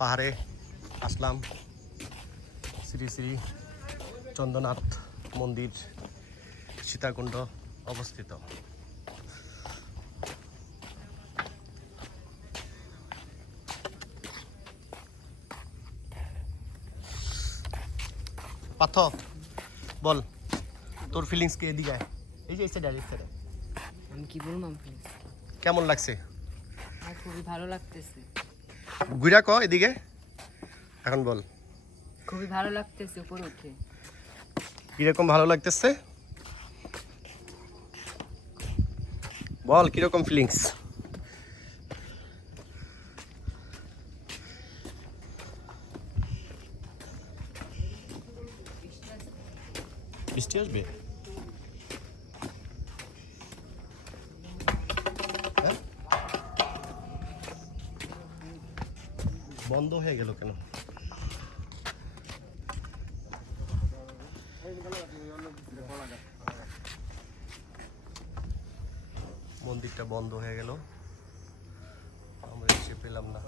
পাহাড়ে আসলাম। শ্রী শ্রী চন্দ্রনাথ মন্দির সীতাকুণ্ড অবস্থিত। পার্থ বল তোর ফিলিংস কি? এদিকে এই যে আমি কি বলবো, কেমন লাগছে? আমার খুবই ভালো লাগতেছে। ঘুরা ক এদিকে এখন বল। খুবই ভালো লাগতেছে উপরে উঠে। কিরকম ভালো লাগতেছে বল, কিরকম ফিলিংস? বৃষ্টি আসবে? হ্যাঁ? বন্ধ হয়ে গেল কেন? মন্দিরটা বন্ধ হয়ে গেল, আমরা এসে পেলাম না।